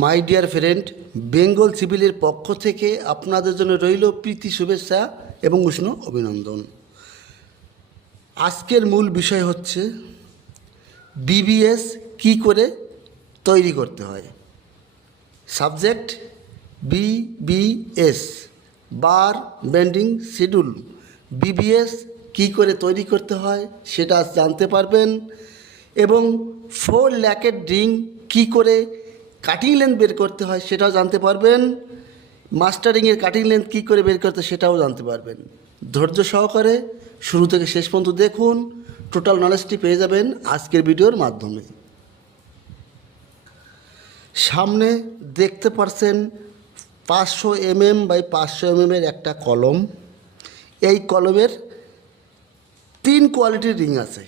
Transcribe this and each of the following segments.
মাই dear friend Bengal সিভিলের পক্ষ থেকে আপনাদের জন্য রইল প্রীতি শুভেচ্ছা এবং উষ্ণ অভিনন্দন। আজকের মূল বিষয় হচ্ছে ডিবিএস কি করে তৈরি করতে হয়। Subject BBS bar bending schedule BBS কি করে তৈরি করতে হয় সেটা জানতে পারবেন। এবং ফোর ল্যাকের ড্রিং কি করে কাটিং লেন্থ বের করতে হয়, সেটাও জানতে পারবেন। মাস্টারিংয়ের কাটিং লেন্থ কী করে বের করতে সেটাও জানতে পারবেন। ধৈর্য সহকারে শুরু থেকে শেষ পর্যন্ত দেখুন টোটাল নলেজটি পেয়ে যাবেন আজকের ভিডিওর মাধ্যমে। সামনে দেখতে পারছেন পাঁচশো এমএম বাই পাঁচশো এমএমের একটা কলম। এই কলমের তিন কোয়ালিটির রিং আছে।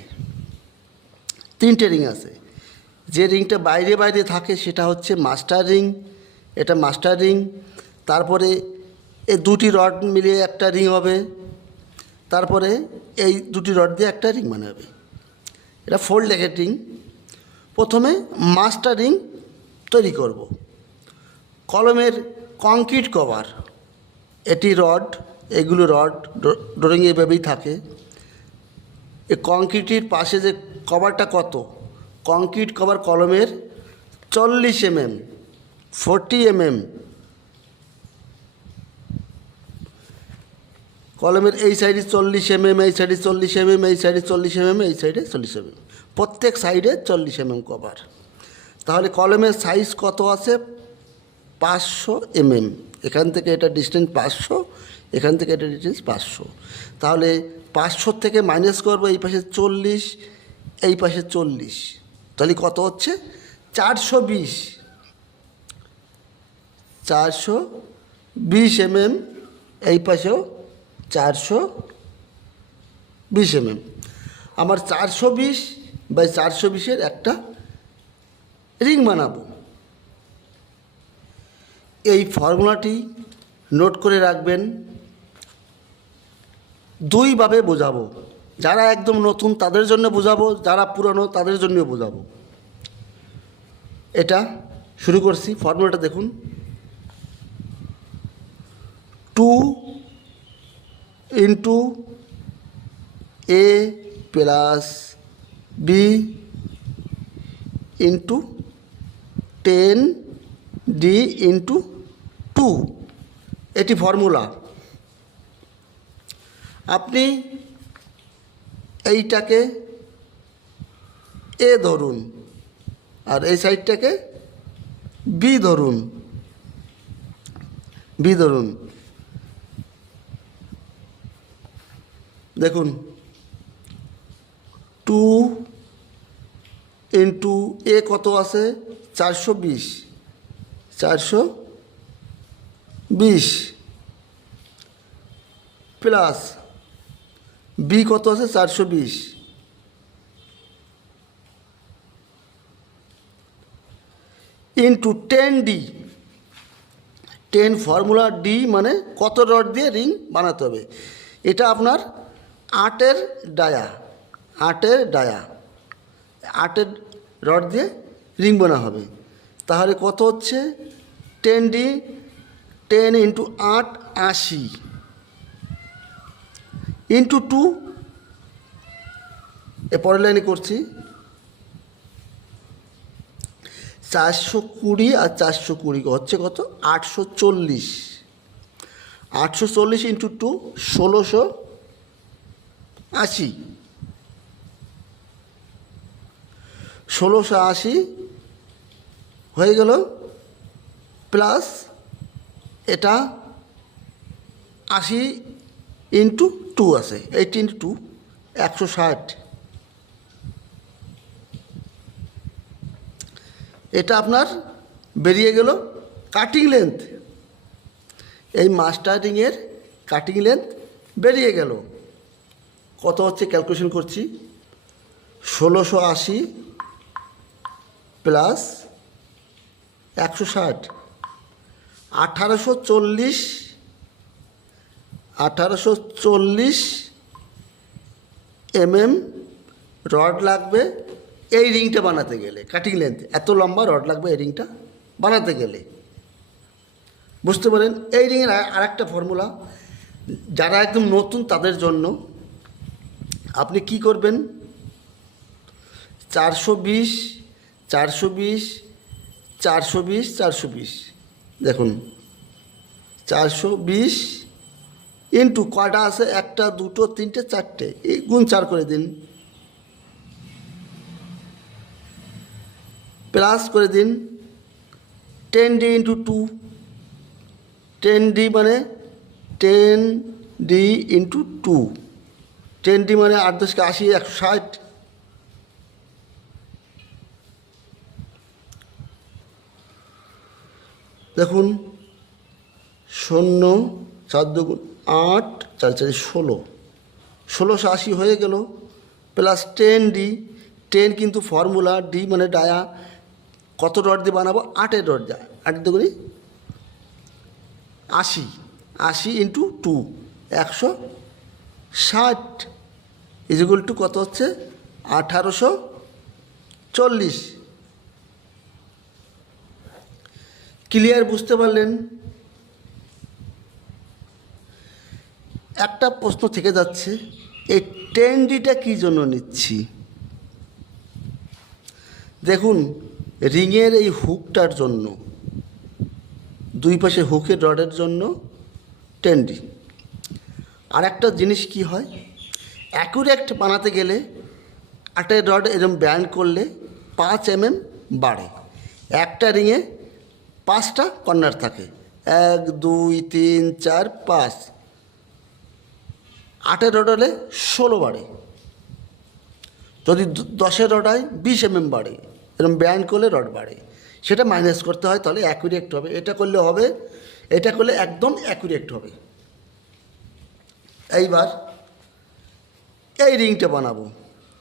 তিনটে রিং আছে। যে রিংটা বাইরে বাইরে থাকে সেটা হচ্ছে মাস্টার রিং, এটা মাস্টার রিং, তারপরে এই দুটি রড মিলিয়ে একটা রিং হবে, তারপরে এই দুটি রড দিয়ে একটা রিং বানাবে এটা ফোল্ড লেখের রিং। প্রথমে মাস্টার রিং তৈরি করব। কলমের কংক্রিট কভার এটি রড, এগুলো রড ড্রয়িং এভাবেই থাকে। এই কংক্রিটের পাশে যে কভারটা কত কংক্রিট কভার কলমের চল্লিশ এমএম, ফোরটি এমএম কলমের এই সাইডে চল্লিশ এমএম, এই সাইডে চল্লিশ এমএম, এই সাইডে চল্লিশ এমএম, এই সাইডে চল্লিশ এমএম। প্রত্যেক সাইডে চল্লিশ এমএম কভার। তাহলে কলমের সাইজ কত আছে? পাঁচশো এমএম। এখান থেকে এটা ডিস্টেন্স পাঁচশো, এখান থেকে এটা ডিস্টেন্স পাঁচশো। তাহলে পাঁচশোর থেকে মাইনাস করব, এই পাশে চল্লিশ, এই পাশে চল্লিশ। তাহলে কত হচ্ছে? চারশো বিশ। চারশো বিশ এমএম, এই পাশেও চারশো বিশ এমএম। আমার চারশো বিশ বাই চারশো বিশের একটা রিং বানাবো। এই ফর্মুলাটি নোট করে রাখবেন। দুইভাবে বোঝাবো। যারা একদম নতুন, তাদের জন্য বোঝাবো। যারা পুরনো, তাদের জন্য বোঝাবো। এটা শুরু করছি ফর্মুলাটা দেখুন। Two into A plus B into ten D into two এটি ফর্মুলা আপনি এইটাকে এ ধরুন। আর এই সাইডটাকে বি ধরুন। বি ধরুন। দেখুন। টু ইন্টু এ কত আছে? চারশো বিশ। চারশো বিশ। প্লাস বি কত আছে? চারশো বিশ। Into ten D ten formula D মানে কত রড দিয়ে রিং বানাতে হবে। এটা আপনার আটের ডায়া আটের ডায়া, আটের রড দিয়ে রিং বানা হবে। তাহলে কত হচ্ছে? টেন ডি টেন ইন্টু আট, আশি। ইন্টু টু এ পরের লাইনে করছি। চারশো কুড়ি আর চারশো কুড়ি, হচ্ছে কত? আটশো চল্লিশ। আটশো চল্লিশ ইন্টু টু ষোলোশো আশি। ষোলোশো আশি হয়ে গেল প্লাস এটা আশি ইন্টু টু আছে এইট ইন্টু টু একশো ষাট। এটা আপনার বেরিয়ে গেল কাটিং লেন্থ এই মাস্টারিংয়ের কাটিং লেন্থ বেরিয়ে গেল। কত হচ্ছে ক্যালকুলেশন করছি? ষোলোশো আশি প্লাস একশো ষাট। আঠারোশো চল্লিশ আঠারোশো চল্লিশ এমএম রড লাগবে। এই রিংটা বানাতে গেলে কাটিং লেন্থ এত লম্বা রড লাগবে এই রিংটা বানাতে গেলে। বুঝতে পারেন? এই রিংয়ের আর একটা ফর্মুলা যারা একদম নতুন তাদের জন্য, আপনি কি করবেন? চারশো বিশ চারশো বিশ চারশো বিশ চারশো বিশ। দেখুন, চারশো বিশ ইন্টু কটা আছে? একটা, দুটো, তিনটে, চারটে। এই গুণ চার করে দিন। প্লাস করে দিন ten D into two ten D মানে ten D into two ten D মানে আট দশকে আশি, একশো ষাট। দেখুন, শূন্য, চার দুগুণ আট, চার চারি ষোলো। ষোলোশো আশি হয়ে গেল প্লাস টেন ডি টেন কিন্তু ফর্মুলা ডি মানে ডায়া কত ডট দিয়ে বানাবো? আটের ডট যায় আট দুগুণি আশি। আশি ইন্টু টু একশো ষাট। ইজিকুল টু কত হচ্ছে? আঠারোশো চল্লিশ। ক্লিয়ার বুঝতে পারলেন? একটা প্রশ্ন থেকে যাচ্ছে, এই টেন ডিটা কী জন্য নিচ্ছি? দেখুন রিংয়ের এই হুকটার জন্য, দুই পাশে হুকের রডের জন্য টেন ডি আর একটা জিনিস কি হয়, অ্যাকুরেট বানাতে গেলে একটা রড এরকম ব্যান্ড করলে পাঁচ এম এম বাড়ে। একটা রিংয়ে পাঁচটা কর্নার থাকে, এক, দুই, তিন, চার, পাঁচ। আটের রড হলে ষোলো বাড়ে। যদি দশের রড হয় বিশ এম এম বাড়ে এরকম ব্যান্ড করলে রড বাড়ে। সেটা মাইনাস করতে হয়, তাহলে অ্যাকুরেট হবে। এটা করলে হবে, এটা করলে একদম অ্যাকুরেট হবে। এইবার এই রিংটা বানাবো।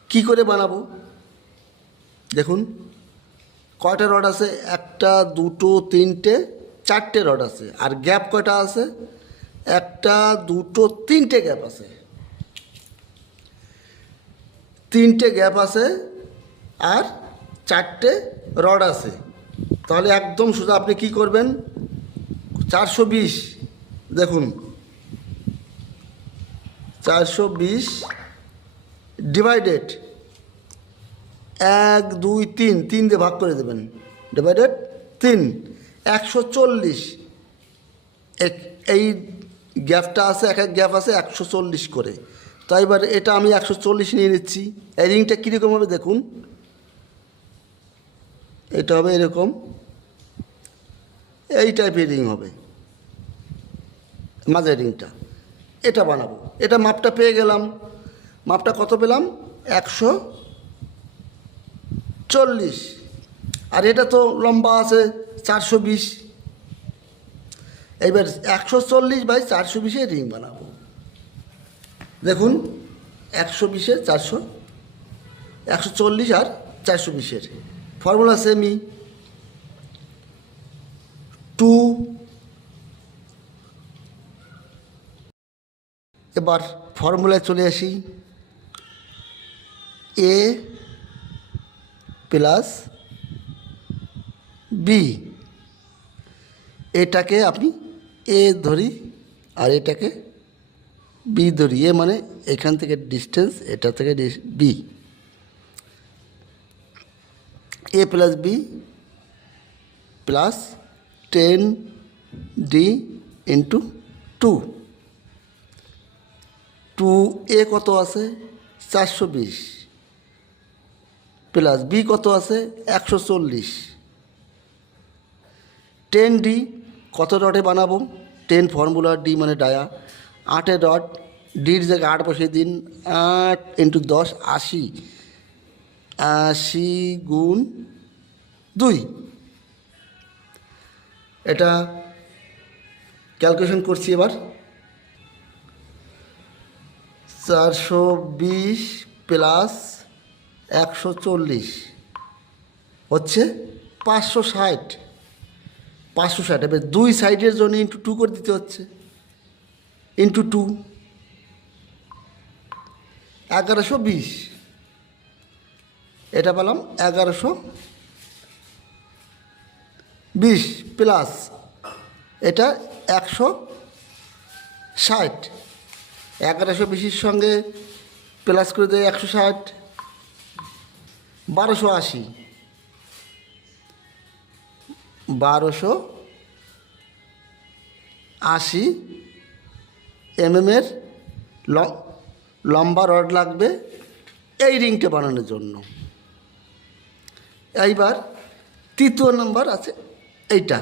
কি করে বানাবো? দেখুন, কয়টা রড আছে? একটা, দুটো, তিনটে, চারটে রড আছে। আর গ্যাপ কয়টা আছে? একটা, দুটো, তিনটে গ্যাপ আছে। তিনটে গ্যাপ আছে, আর চারটে রড আছে। তাহলে একদম সোজা আপনি কি করবেন? চারশো বিশ, দেখুন। চারশো বিশ ডিভাইডেড এক, দুই, তিন তিন দিয়ে ভাগ করে দেবেন। ডিভাইডেড তিন। একশো চল্লিশ। এই গ্যাপটা আছে, এক এক গ্যাপ আছে একশো চল্লিশ করে। তাই এবার এটা আমি একশো চল্লিশ নিয়ে নিচ্ছি। এই রিংটা কীরকম হবে দেখুন। এটা হবে এরকম। এই টাইপের রিং হবে। মাঝের রিংটা এটা বানাবো। এটা মাপটা পেয়ে গেলাম। মাপটা কত পেলাম? একশো চল্লিশ। আর এটা তো লম্বা আছে, চারশো বিশ। এবার একশো চল্লিশ বাই চারশো বিশে রিং বানাবো। দেখুন, একশো বিশে চারশো, একশো চল্লিশ আর চারশো বিশের। ফর্মুলা সেমি টু এবার ফর্মুলায় চলে আসি এ প্লাস বি এটাকে আপনি এ ধরি, আর এটাকে বি ধরি, এ মানে এখান থেকে ডিস্টেন্স এটা থেকে B A plus B plus ten D into two two A কত আছে? চারশো বিশ। প্লাস বি কত আছে? একশো চল্লিশ। টেন ডি কত ডটে বানাবো? টেন ফর্মুলা ডি মানে ডায়া আটে ডট ডির জায়গায় আট বসিয়ে দিন, আট ইন্টু দশ, আশি। আশি গুণ দুই। এটা ক্যালকুলেশন করছি এবার। চারশো বিশ প্লাস একশো চল্লিশ হচ্ছে পাঁচশো ষাট। পাঁচশো ষাট, এবার দুই সাইডের জন্য ইন্টু টু করে দিতে হচ্ছে। ইন্টু টু এগারোশো বিশ। এটা পেলাম এগারোশো বিশ প্লাস এটা একশো ষাট। এগারোশো বিশের সঙ্গে প্লাস করে দেয় একশো ষাট। বারোশো আশি। বারোশো আশি এমএমের লম্বা রড লাগবে এই রিংটা বানানোর জন্য। এইবার তৃতীয় নাম্বার আছে এইটা।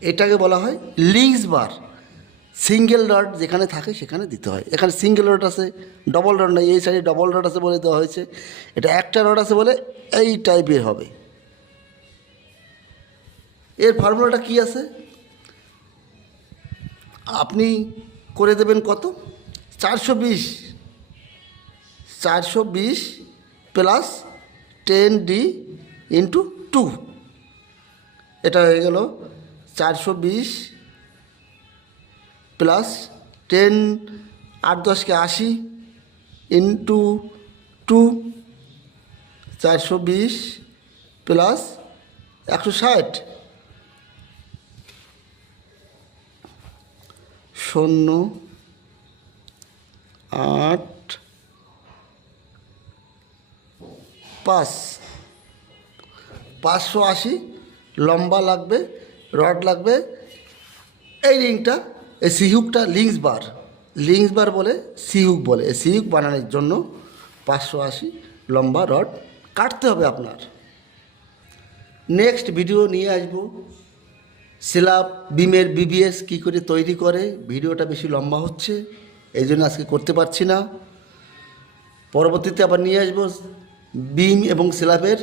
এটাকে বলা হয় লিংস বার। সিঙ্গেল রড যেখানে থাকে সেখানে দিতে হয়। এখানে সিঙ্গেল রড আছে, ডবল রড নাই, এই সাইডে ডবল রড আছে বলে দেওয়া হয়েছে। এটা একটা রড আছে বলে এই টাইপের হবে। এর ফর্মুলাটা কি আছে? আপনি করে দেবেন কত? চারশো বিশ। চারশো বিশ plus ten D into two এটা হয়ে গেল চারশো বিশ প্লাস টেন আট দশকে আশি ইন্টু টু চারশো বিশ প্লাস একশো ষাট। শূন্য, আট, পাঁচ। পাঁচশো আশি, লম্বা লাগবে, রড লাগবে। এই রিংটা, এই সিহুকটা লিংস বার। লিংস বার বলে সিহুক বলে। এই সিহুক বানানোর জন্য পাঁচশো আশি, লম্বা, রড কাটতে হবে আপনার। নেক্সট ভিডিও নিয়ে আসব। স্ল্যাব বিমের বিবিএস কী করে তৈরি করে, ভিডিওটা বেশি লম্বা হচ্ছে, এই জন্য আজকে করতে পারছি না। পরবর্তীতে আবার নিয়ে আসব, বিম এবং স্ল্যাবের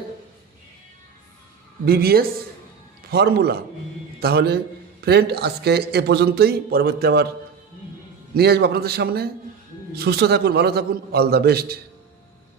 বিবিএস ফর্মুলা তাহলে ফ্রেন্ড আজকে এ পর্যন্তই। পরবর্তী আবার নিয়ে আসব আপনাদের সামনে। সুস্থ থাকুন, ভালো থাকুন অল দ্য বেস্ট